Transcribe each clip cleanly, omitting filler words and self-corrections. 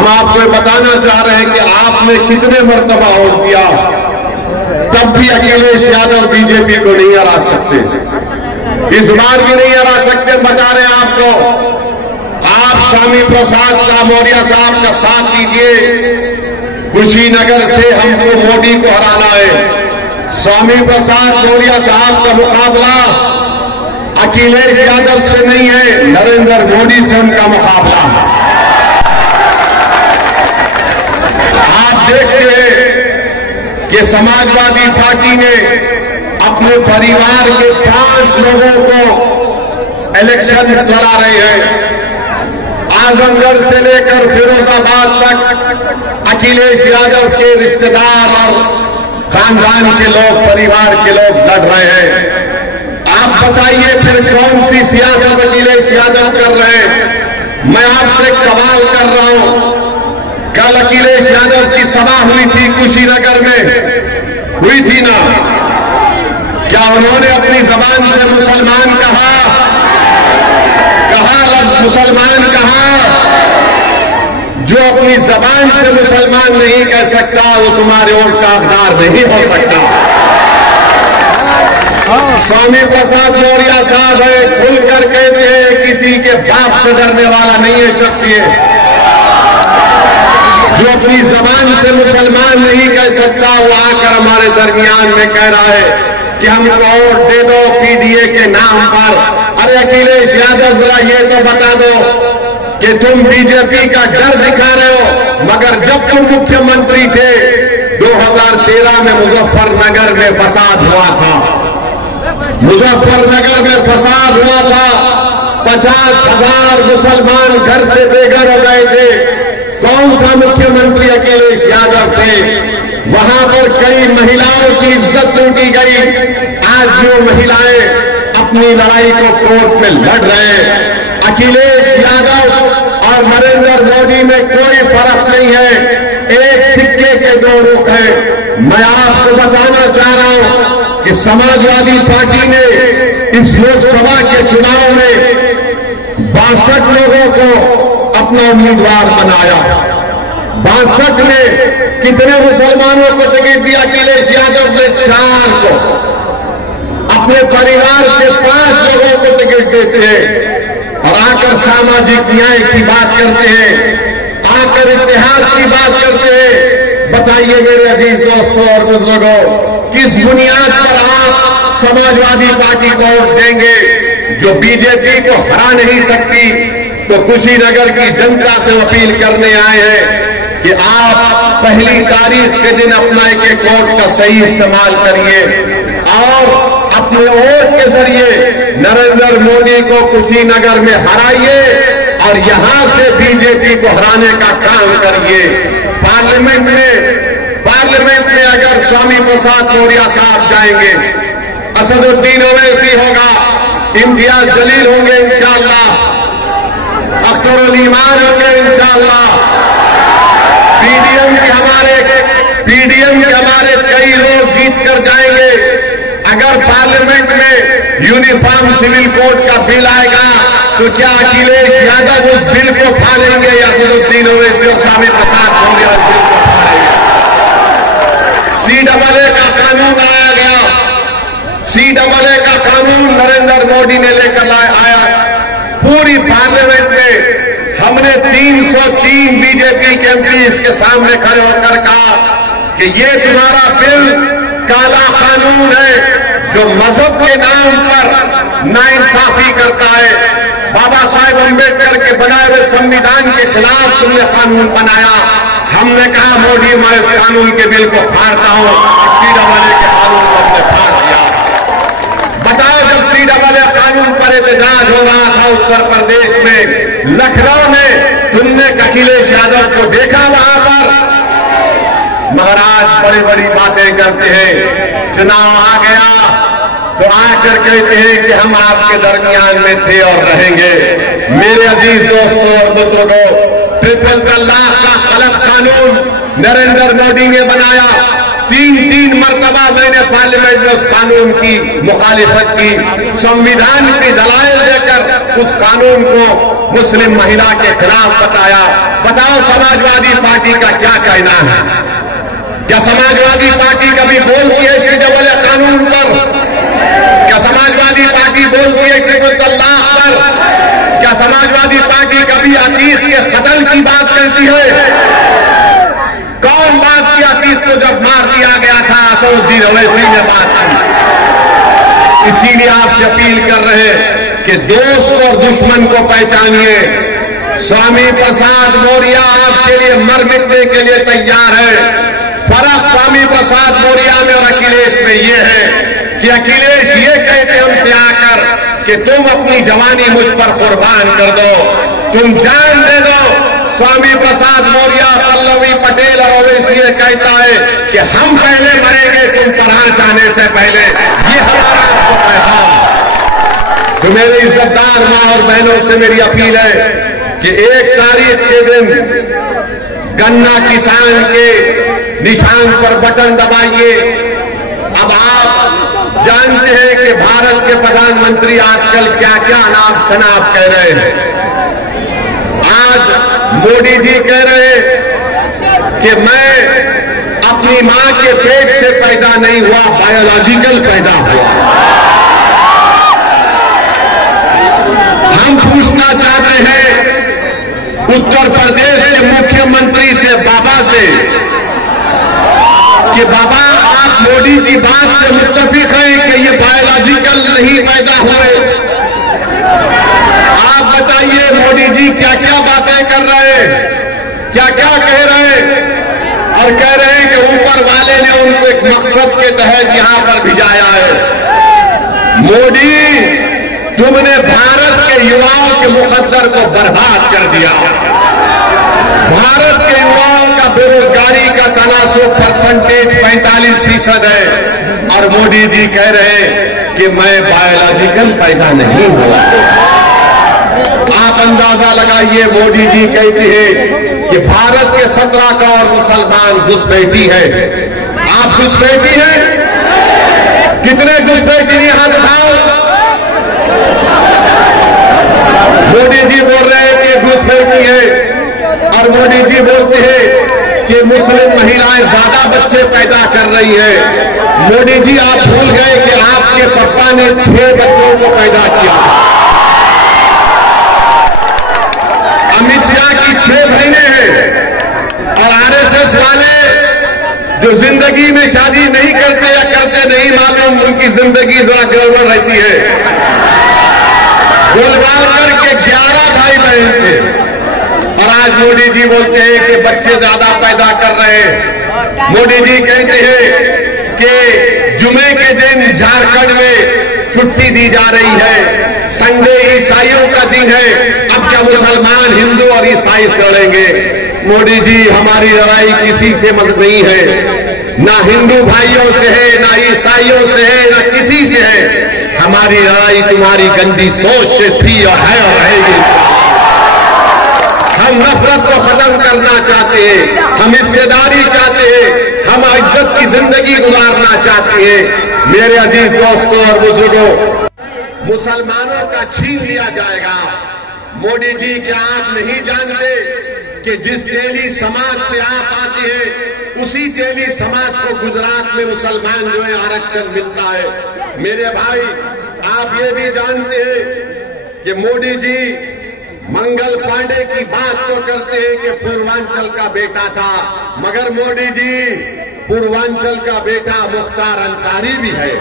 हम आपको बताना चाह रहे हैं कि आपने कितने मर्तबा वोट दिया, तब भी अखिलेश यादव बीजेपी को नहीं हरा सकते, इस बार भी नहीं हरा सकते। बता रहे हैं आपको, आप स्वामी प्रसाद मौर्य साहब का साथ दीजिए। कुशीनगर से हमको मोदी को हराना है। स्वामी प्रसाद मौर्य साहब का मुकाबला अखिलेश यादव से नहीं है, नरेंद्र मोदी से उनका मुकाबला है। आप देखते हैं कि समाजवादी पार्टी ने अपने परिवार के 5 लोगों को इलेक्शन लड़ा रहे हैं। आजमगढ़ से लेकर फिरोजाबाद तक अखिलेश यादव के रिश्तेदार और खानदान के लोग, परिवार के लोग लड़ रहे हैं। आप बताइए फिर कौन सी सियासत अखिलेश यादव कर रहे हैं? मैं आपसे एक सवाल कर रहा हूं। कल अखिलेश यादव की सभा हुई थी कुशीनगर में, हुई थी ना? क्या उन्होंने अपनी जबान से मुसलमान कहा लफ्ज मुसलमान कहा? जो अपनी जबान से मुसलमान नहीं कह सकता वो तुम्हारे वोट का हकदार नहीं हो सकता। स्वामी प्रसाद मौर्य साहब है, खुलकर कहते हैं किसी के बाप से डरने वाला नहीं है शख्सियत। जो अपनी जबान से मुसलमान नहीं कह सकता वो आकर हमारे दरमियान में कह रहा है कि हमको वोट दे दो पीडीए के नाम पर। अरे अखिलेश यादव जरा ये तो बता दो कि तुम बीजेपी का डर दिखा रहे हो, मगर जब तुम मुख्यमंत्री थे 2013 में मुजफ्फरनगर में फसाद हुआ था, मुजफ्फरनगर में फसाद हुआ था, 50,000 मुसलमान घर से बेघर हो गए थे। कौन था मुख्यमंत्री? अखिलेश यादव थे। वहां पर कई महिलाओं की इज्जत लूटी गई। आज जो महिलाएं अपनी लड़ाई को कोर्ट में लड़ रहे हैं, अखिलेश यादव और नरेंद्र मोदी में कोई फर्क नहीं है, एक सिक्के के 2 रुख हैं। मैं आपको बताना चाह रहा हूं कि समाजवादी पार्टी ने इस लोकसभा के चुनाव में 62 लोगों को अपना उम्मीदवार बनाया। 62 में कितने मुसलमानों को टिकट दिया? अखिलेश यादव ने 4 को। अपने परिवार से 5 लोगों को टिकट देते हैं और आकर सामाजिक न्याय की बात करते हैं, आकर इतिहास की बात करते हैं। बताइए मेरे अजीज दोस्तों और बुजुर्गों, किस बुनियाद पर आप समाजवादी पार्टी को वोट देंगे जो बीजेपी को हरा नहीं सकती? तो कुशीनगर की जनता से अपील करने आए हैं कि आप 1 तारीख के दिन अपना एक वोट का सही इस्तेमाल करिए और अपने वोट के जरिए नरेंद्र मोदी को कुशीनगर में हराइए और यहां से बीजेपी को हराने का काम करिए। पार्लियामेंट में अगर स्वामी प्रसाद मौर्य साहब जाएंगे, असदुद्दीन ओवैसी होगा, इम्तियाज जलील होंगे इंशाअल्लाह, अख्तर ईमान होंगे इंशाअल्लाह, पीडीएम के हमारे कई लोग जीत कर जाएंगे। अगर पार्लियामेंट में यूनिफॉर्म सिविल कोड का बिल आएगा तो क्या अखिलेश यादव उस बिल को फाड़ेंगे या असदुद्दीन ओवैसी और स्वामी प्रसाद मौर्य उस बिल को फाड़ेंगे? CAA का कानून लाया गया, CAA का कानून नरेंद्र मोदी ने लेकर आया। पूरी पार्लियामेंट में हमने 303 बीजेपी के एमपी इसके सामने खड़े होकर कहा कि ये तुम्हारा बिल काला कानून है जो मजहब के नाम पर नाइंसाफी करता है। बाबा साहेब अम्बेडकर के बनाए हुए संविधान के खिलाफ तुमने कानून बनाया। हमने कहा मोदी मैं इस कानून के बिल को फाड़ता हूं। CAA के कानून को हमने फाड़ दिया। बताओ, जब CAA कानून पर एहतजाज हो रहा था उत्तर प्रदेश में, लखनऊ में, तुमने अखिलेश यादव को देखा वहां पर? महाराज बड़ी बड़ी बातें करते हैं, चुनाव आ गया तो आकर कहते हैं कि हम आपके दरमियान में थे और रहेंगे। मेरे अजीज दोस्तों और बुजुर्गों, ट्रिपल तलाक का गलत कानून नरेंद्र मोदी ने बनाया। तीन मरतबा मैंने पार्लियामेंट में उस कानून की मुखालिफत की, संविधान की दलाइल देकर उस कानून को मुस्लिम महिला के खिलाफ बताया। बताओ समाजवादी पार्टी का क्या कहना है? क्या समाजवादी पार्टी कभी बोलती है शरीयत वाले कानून पर? क्या समाजवादी पार्टी बोलती है ट्रिपल तलाक पर? क्या समाजवादी पार्टी कभी अतीक के कत्ल की बात करती है? कौन बात की अतीक को जब मार दिया गया था? असदुद्दीन ओवैसी ने बात की। इसीलिए आपसे अपील कर रहे हैं कि दोस्त और दुश्मन को पहचानिए। स्वामी प्रसाद मौर्य आपके लिए मर मिटने के लिए तैयार है। फर्क स्वामी प्रसाद मौर्य में और अखिलेश में ये है कि अखिलेश ये कहते हमसे आकर कि तुम अपनी जवानी मुझ पर कुर्बान कर दो, तुम जान दे दो। स्वामी प्रसाद मौर्य, पल्लवी पटेल और ओवैसी ये कहता है कि हम पहले मरेंगे तुम तरह जाने से पहले। ये हमारा आपको पैगाम। तो मेरे इज्जतदार मां और बहनों से मेरी अपील है कि 1 तारीख के दिन गन्ना किसान के निशान पर बटन दबाइए। अब आप जानते हैं कि भारत के प्रधानमंत्री आजकल क्या क्या अनाप शनाप कह रहे हैं। आज मोदी जी कह रहे हैं कि मैं अपनी मां के पेट से पैदा नहीं हुआ, बायोलॉजिकल पैदा हुआ। हम पूछना चाहते हैं उत्तर प्रदेश के मुख्यमंत्री से, बाबा से, कि बाबा आप मोदी की बात से मुत्तफिक हैं कि ये बायोलॉजिकल नहीं पैदा हुए? आप बताइए मोदी जी क्या क्या बातें कर रहे हैं, क्या क्या कह रहे हैं? और कह रहे हैं कि ऊपर वाले ने उनको एक मकसद के तहत यहां पर भिजाया है। मोदी, तुमने भारत के युवाओं के मुकद्दर को बर्बाद कर दिया। भारत के युवाओं का बेरोजगारी का तनासुब परसेंटेज 45% है और मोदी जी कह रहे हैं कि मैं बायोलॉजिकल पैदा नहीं हुआ। आप अंदाजा लगाइए, मोदी जी कहते हैं कि भारत के 17 करोड़ मुसलमान घुसपैठी है। आप घुसपैठी हैं? कितने घुसपैठी हैं? हाथ उठाओ। मोदी जी बोल रहे हैं कि घुसपैठी है और मोदी जी बोलते हैं कि मुस्लिम महिलाएं ज्यादा बच्चे पैदा कर रही हैं। मोदी जी आप भूल गए कि आपके पप्पा ने 6 बच्चों को पैदा किया। अमित शाह की 6 बहनें हैं और आरएसएस वाले जो जिंदगी में शादी नहीं करते या करते नहीं मालूम, उनकी जिंदगी जरा गड़बड़ रहती है। गोलवालकर के 11 भाई बहन थे और आज मोदी जी बोलते हैं कि बच्चे ज्यादा पैदा कर रहे हैं। मोदी जी कहते हैं कि जुमे के दिन झारखंड में छुट्टी दी जा रही है, संडे ईसाइयों का दिन है। अब क्या मुसलमान हिंदू और ईसाई लड़ेंगे? मोदी जी, हमारी लड़ाई किसी से मत नहीं है, ना हिंदू भाइयों से है, ना ईसाइयों से है, ना किसी से है। हमारी लड़ाई तुम्हारी गंदी सोच से थी और है और रहेगी। हम नफरत को खत्म करना चाहते हैं, हम हिस्सेदारी चाहते हैं, हम इज्जत की जिंदगी गुजारना चाहते हैं। मेरे अजीज दोस्तों और बुजुर्गों, मुसलमानों का छीन लिया जाएगा। मोदी जी, क्या आप नहीं जानते कि जिस तेली समाज से आप आते हैं उसी तेली समाज को गुजरात में मुसलमान जो है आरक्षण मिलता है। मेरे भाई, आप ये भी जानते हैं कि मोदी जी मंगल पांडे की बात तो करते हैं कि पूर्वांचल का बेटा था, मगर मोदी जी पूर्वांचल का बेटा मुख्तार अंसारी भी है।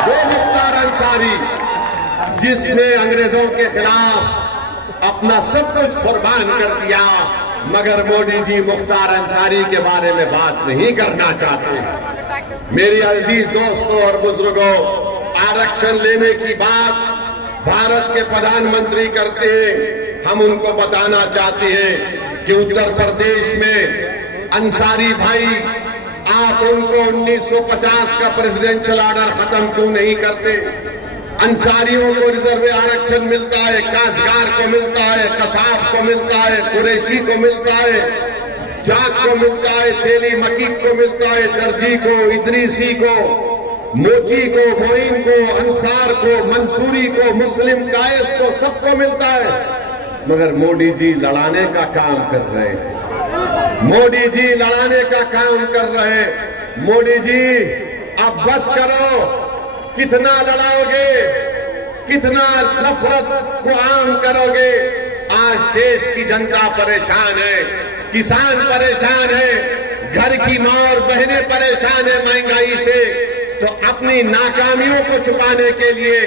वो मुख्तार अंसारी जिसने अंग्रेजों के खिलाफ अपना सब कुछ कुर्बान कर दिया, मगर मोदी जी मुख्तार अंसारी के बारे में बात नहीं करना चाहते। मेरे अजीज दोस्तों और बुजुर्गों, आरक्षण लेने की बात भारत के प्रधानमंत्री करते हैं। हम उनको बताना चाहते हैं कि उत्तर प्रदेश में अंसारी भाई, आप उनको 1950 का प्रेसिडेंशियल ऑर्डर खत्म क्यों नहीं करते? अंसारियों को रिजर्व आरक्षण मिलता है, काश्तकार को मिलता है, कसाब को मिलता है, कुरैशी को मिलता है। जाट को मिलता है, तेली मकीक को मिलता है, दर्जी को, इदरीसी को, मोची को, मोइन को, अंसार को, मंसूरी को, मुस्लिम कायस को, सबको मिलता है। मगर मोदी जी लड़ाने का काम कर रहे हैं। मोदी जी लड़ाने का काम कर रहे हैं। मोदी जी अब बस करो, कितना लड़ाओगे, कितना नफरत को आम करोगे। आज देश की जनता परेशान है, किसान परेशान है, घर की मां और बहनें परेशान है महंगाई से। तो अपनी नाकामियों को छुपाने के लिए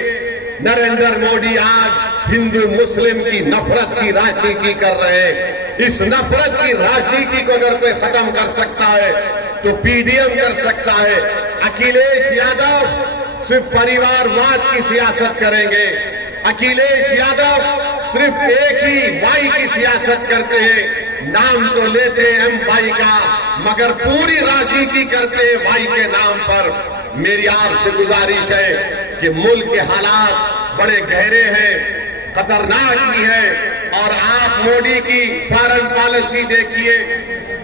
नरेंद्र मोदी आज हिंदू मुस्लिम की नफरत की राजनीति कर रहे हैं। इस नफरत की राजनीति को अगर कोई खत्म कर सकता है तो पीडीएम कर सकता है। अखिलेश यादव सिर्फ परिवारवाद की सियासत करेंगे। अखिलेश यादव सिर्फ एक ही वाई की सियासत करते हैं। नाम तो लेते हैं एम वाई का, मगर पूरी राजनीति करते हैं वाई के नाम पर। मेरी आपसे गुजारिश है कि मुल्क के हालात बड़े गहरे हैं, खतरनाक भी है। और आप मोदी की फॉरेन पॉलिसी देखिए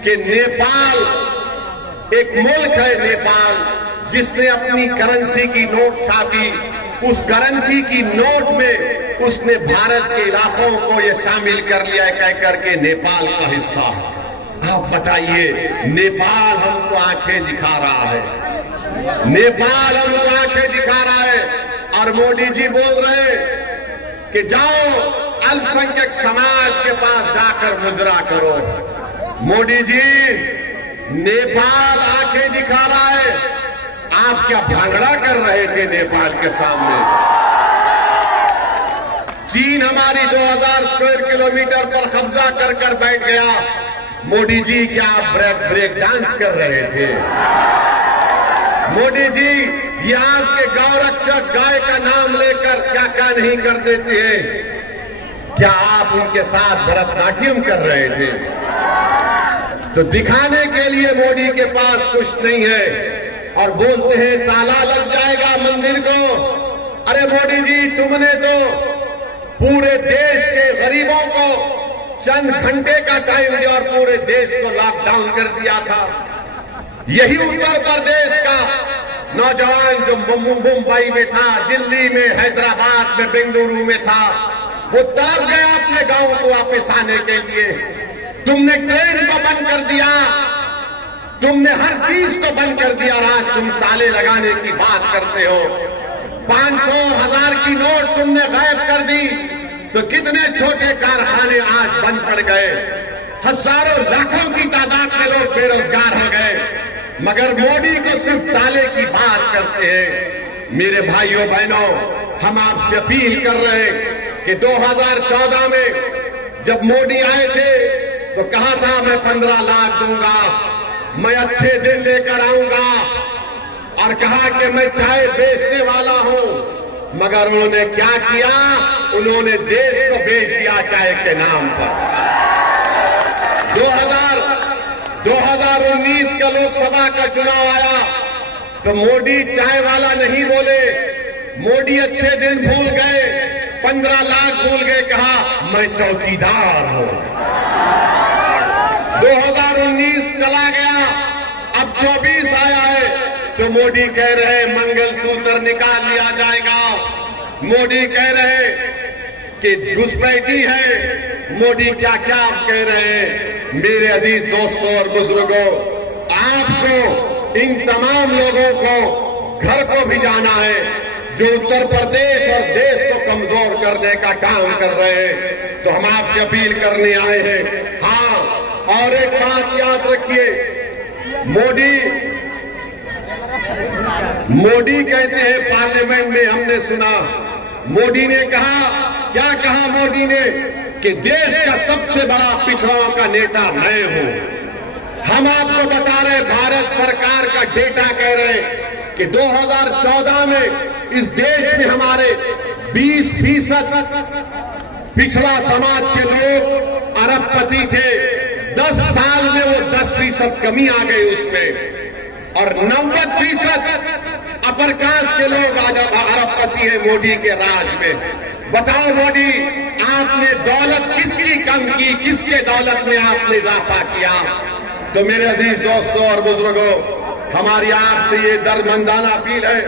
कि नेपाल एक मुल्क है, नेपाल, जिसने अपनी करेंसी की नोट छापी। उस करेंसी की नोट में उसने भारत के इलाकों को ये शामिल कर लिया है, कह करके नेपाल का हिस्सा है। आप बताइए, नेपाल हमको आंखें दिखा रहा है, नेपाल हमको आंखें दिखा रहा है। और मोदी जी बोल रहे हैं कि जाओ अल्पसंख्यक समाज के पास जाकर मुजरा करो। मोदी जी, नेपाल आंखें दिखा रहा है, आप क्या भांगड़ा कर रहे थे नेपाल के सामने? चीन हमारी 2000 स्क्वायर किलोमीटर पर कब्जा कर बैठ गया। मोदी जी क्या आप ब्रेक डांस कर रहे थे? मोदी जी, ये आपके गौरक्षक गाय का नाम लेकर क्या क्या नहीं कर देते हैं? क्या आप उनके साथ भरतनाट्यम कर रहे थे? तो दिखाने के लिए मोदी के पास कुछ नहीं है और बोलते हैं ताला लग जाएगा मंदिर को। अरे मोदी जी, तुमने तो पूरे देश के गरीबों को चंद घंटे का टाइम दिया और पूरे देश को लॉकडाउन कर दिया था। यही उत्तर प्रदेश का नौजवान जो मुंबई में था, दिल्ली में, हैदराबाद में, बेंगलुरु में था, वो तड़प गया अपने गांव को वापस आने के लिए। तुमने ट्रेन को बंद कर दिया, तुमने हर चीज को बंद कर दिया और आज तुम ताले लगाने की बात करते हो। 500, 1000 की नोट तुमने गायब कर दी। तो कितने छोटे कारखाने आज बंद पड़ गए, हजारों लाखों की तादाद में लोग बेरोजगार हो गए। मगर मोदी को सिर्फ ताले की बात करते हैं। मेरे भाइयों बहनों, हम आपसे अपील कर रहे हैं कि 2014 में जब मोदी आए थे तो कहा था मैं 15 लाख दूंगा, मैं अच्छे दिन लेकर आऊंगा, और कहा कि मैं चाय बेचने वाला हूं। मगर उन्होंने क्या किया? उन्होंने देश को बेच दिया चाय के नाम पर। 2019 का लोकसभा का चुनाव आया तो मोदी चाय वाला नहीं बोले, मोदी अच्छे दिन भूल गए, 15 लाख भूल गए, कहा मैं चौकीदार हूं। 2019 चला गया, अब 24 आया है तो मोदी कह रहे मंगलसूत्र निकाल लिया जाएगा। मोदी कह रहे कि घुसपैठी है। मोदी क्या क्या आप कह रहे हैं? मेरे अजीज दोस्तों और बुजुर्गों, आपको इन तमाम लोगों को घर को भी जाना है जो उत्तर प्रदेश और देश को कमजोर करने का काम कर रहे हैं। तो हम आपसे अपील करने आए हैं। हाँ, और एक बात याद रखिए, मोदी कहते हैं पार्लियामेंट में, हमने सुना मोदी ने कहा, क्या कहा मोदी ने? कि देश का सबसे बड़ा पिछड़ों का नेता मैं हूं। हम आपको बता रहे, भारत सरकार का डेटा कह रहे कि 2014 में इस देश में हमारे 20% पिछड़ा समाज के लोग अरबपति थे। 10 साल में वो 10% कमी आ गई उसमें, और 90% अपर कास्ट के लोग आज अरबपति है मोदी के राज में। बताओ मोदी, आपने दौलत किसकी कम की, किसके दौलत में आपने इजाफा किया? तो मेरे अजीज दोस्तों और बुजुर्गों, हमारी आपसे ये दर्दमंदाना अपील है